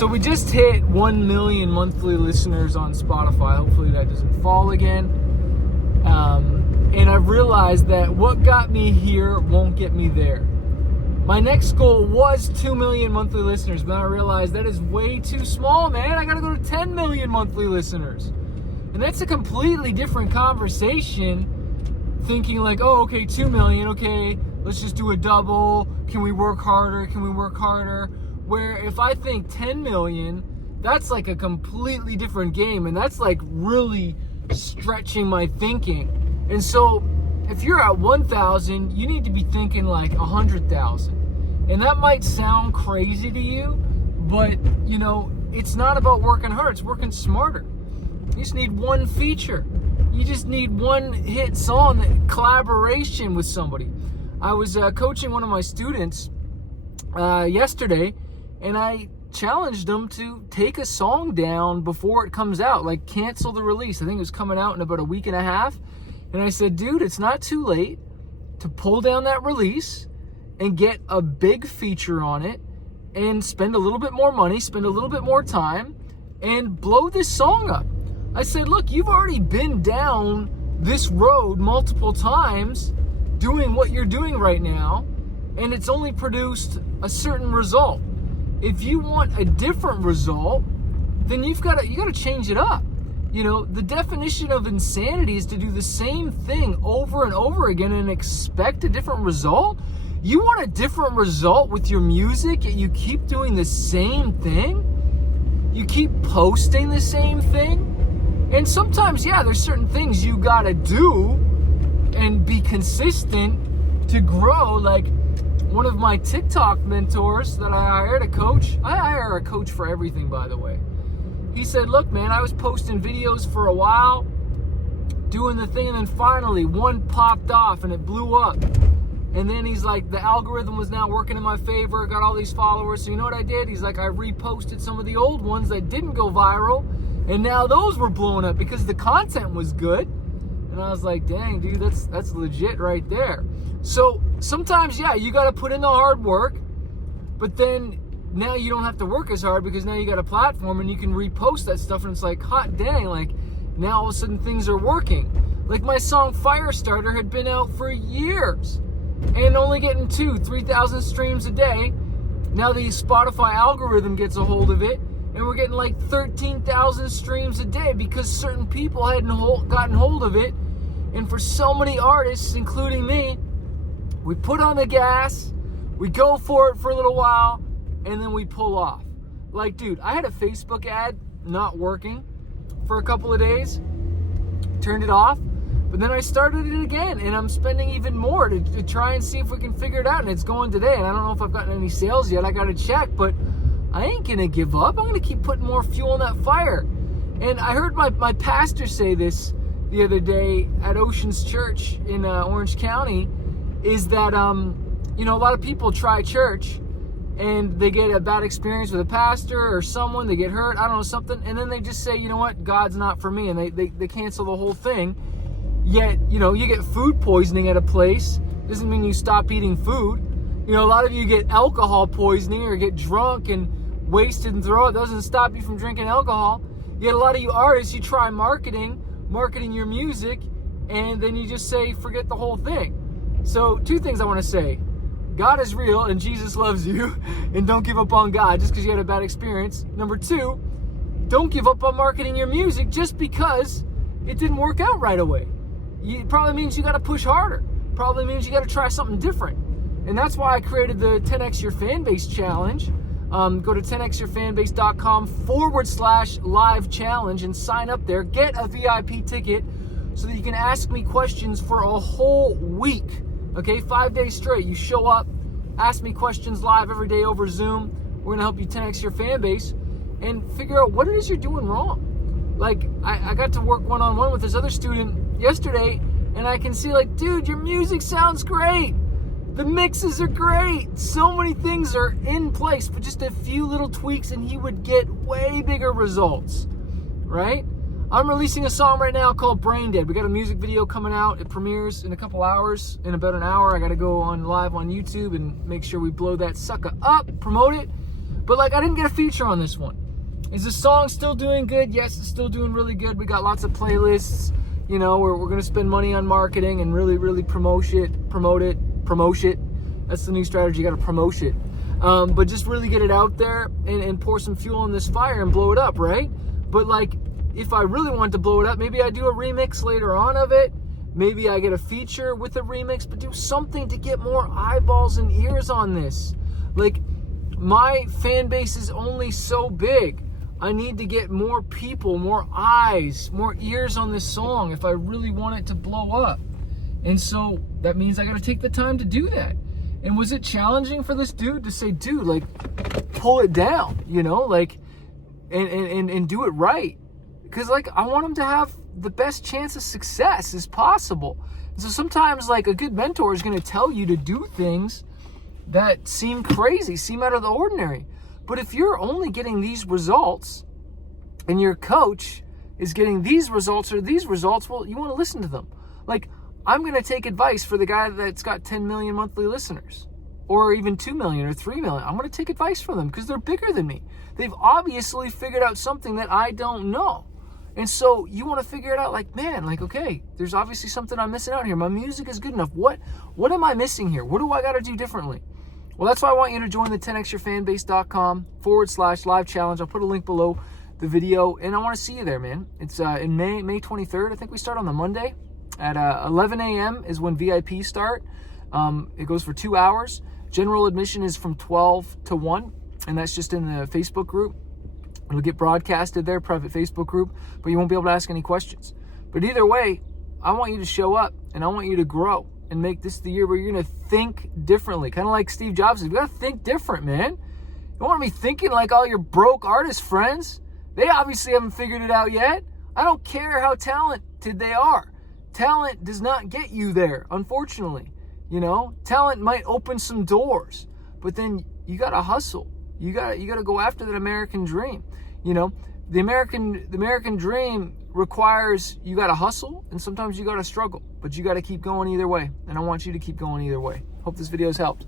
So we just hit 1 million monthly listeners on Spotify. Hopefully that doesn't fall again. And I've realized that what got me here won't get me there. My next goal was 2 million monthly listeners, but I realized that is way too small, man. I gotta go to 10 million monthly listeners. And that's a completely different conversation, thinking like, oh, okay, 2 million, okay, let's just do a double. Can we work harder? Can we work harder? Where if I think 10 million, that's like a completely different game, and that's like really stretching my thinking. And so if you're at 1,000, you need to be thinking like 100,000. And that might sound crazy to you, but you know, it's not about working hard, it's working smarter. You just need one feature. You just need one hit song, collaboration with somebody. I was coaching one of my students yesterday, and I challenged them to take a song down before it comes out, like cancel the release. I think it was coming out in about a week and a half. And I said, dude, it's not too late to pull down that release and get a big feature on it and spend a little bit more money, spend a little bit more time, and blow this song up. I said, look, you've already been down this road multiple times doing what you're doing right now, and it's only produced a certain result. If you want a different result, then you got to change it up. You know, the definition of insanity is to do the same thing over and over again and expect a different result. You want a different result with your music, yet you keep doing the same thing? You keep posting the same thing? And sometimes, yeah, there's certain things you gotta do and be consistent to grow. Like one of my TikTok mentors that I hired, a coach. I hire a coach for everything, by the way. He said, look, man, I was posting videos for a while, doing the thing, and then finally one popped off and it blew up. And then he's like, the algorithm was now working in my favor, got all these followers. So you know what I did? He's like, I reposted some of the old ones that didn't go viral, and now those were blowing up because the content was good. And I was like, dang, dude, that's legit right there. So sometimes, yeah, you got to put in the hard work, but then now you don't have to work as hard because now you got a platform and you can repost that stuff, and it's like, hot dang, like now all of a sudden things are working. Like my song Firestarter had been out for years and only getting 3,000 streams a day. Now the Spotify algorithm gets a hold of it and we're getting like 13,000 streams a day because certain people hadn't gotten hold of it. And for so many artists, including me, we put on the gas, we go for it for a little while, and then we pull off. Like, dude, I had a Facebook ad not working for a couple of days, turned it off, but then I started it again, and I'm spending even more to try and see if we can figure it out, and it's going today, and I don't know if I've gotten any sales yet. I gotta check, but I ain't gonna give up. I'm gonna keep putting more fuel on that fire. And I heard my pastor say this the other day at Oceans Church in Orange County, is that, you know, a lot of people try church, and they get a bad experience with a pastor or someone, they get hurt, I don't know, something, and then they just say, you know what, God's not for me, and they cancel the whole thing. Yet, you know, you get food poisoning at a place, doesn't mean you stop eating food. You know, a lot of you get alcohol poisoning or get drunk and wasted and throw up, doesn't stop you from drinking alcohol. Yet a lot of you artists, you try marketing your music, and then you just say, forget the whole thing. So, two things I want to say. God is real and Jesus loves you, and don't give up on God just because you had a bad experience. Number two, don't give up on marketing your music just because it didn't work out right away. It probably means you got to push harder. Probably means you got to try something different. And that's why I created the 10X Your Fanbase Challenge. Go to 10xyourfanbase.com/live challenge and sign up there. Get a VIP ticket so that you can ask me questions for a whole week. Okay, 5 days straight. You show up, ask me questions live every day over Zoom. We're gonna help you 10X your fan base and figure out what it is you're doing wrong. Like, I got to work one-on-one with this other student yesterday, and I can see, like, dude, your music sounds great. The mixes are great. So many things are in place, but just a few little tweaks and he would get way bigger results, right? I'm releasing a song right now called Brain Dead. We got a music video coming out. It premieres in a couple hours. In about an hour, I got to go on live on YouTube and make sure we blow that sucker up, promote it. But like, I didn't get a feature on this one. Is the song still doing good? Yes, it's still doing really good. We got lots of playlists. You know, we're going to spend money on marketing and really promote it. That's the new strategy. You got to promote it. But just really get it out there and pour some fuel on this fire and blow it up, right? But like, if I really want to blow it up, maybe I do a remix later on of it. Maybe I get a feature with a remix, but do something to get more eyeballs and ears on this. Like, my fan base is only so big. I need to get more people, more eyes, more ears on this song if I really want it to blow up. And so that means I got to take the time to do that. And was it challenging for this dude to say, dude, like, pull it down, you know, like, and do it right? Because, like, I want him to have the best chance of success as possible. And so sometimes, like, a good mentor is going to tell you to do things that seem crazy, seem out of the ordinary. But if you're only getting these results and your coach is getting these results or these results, well, you want to listen to them. Like, I'm going to take advice for the guy that's got 10 million monthly listeners, or even 2 million or 3 million. I'm going to take advice from them because they're bigger than me. They've obviously figured out something that I don't know. And so you want to figure it out, like, man, like, okay, there's obviously something I'm missing out here. My music is good enough. What am I missing here? What do I got to do differently? Well, that's why I want you to join the 10xyourfanbase.com/live challenge. I'll put a link below the video, and I want to see you there, man. It's in May 23rd. I think we start on the Monday at 11 a.m. is when VIP start. It goes for 2 hours. General admission is from 12 to 1, and that's just in the Facebook group. It'll get broadcasted there, private Facebook group, but you won't be able to ask any questions. But either way, I want you to show up, and I want you to grow and make this the year where you're going to think differently. Kind of like Steve Jobs said, you got to think different, man. You don't want to be thinking like all your broke artist friends. They obviously haven't figured it out yet. I don't care how talented they are. Talent does not get you there, unfortunately. You know, talent might open some doors, but then you got to hustle. You got to go after that American dream. You know, the American dream requires you got to hustle, and sometimes you got to struggle, but you got to keep going either way. And I want you to keep going either way. Hope this video has helped.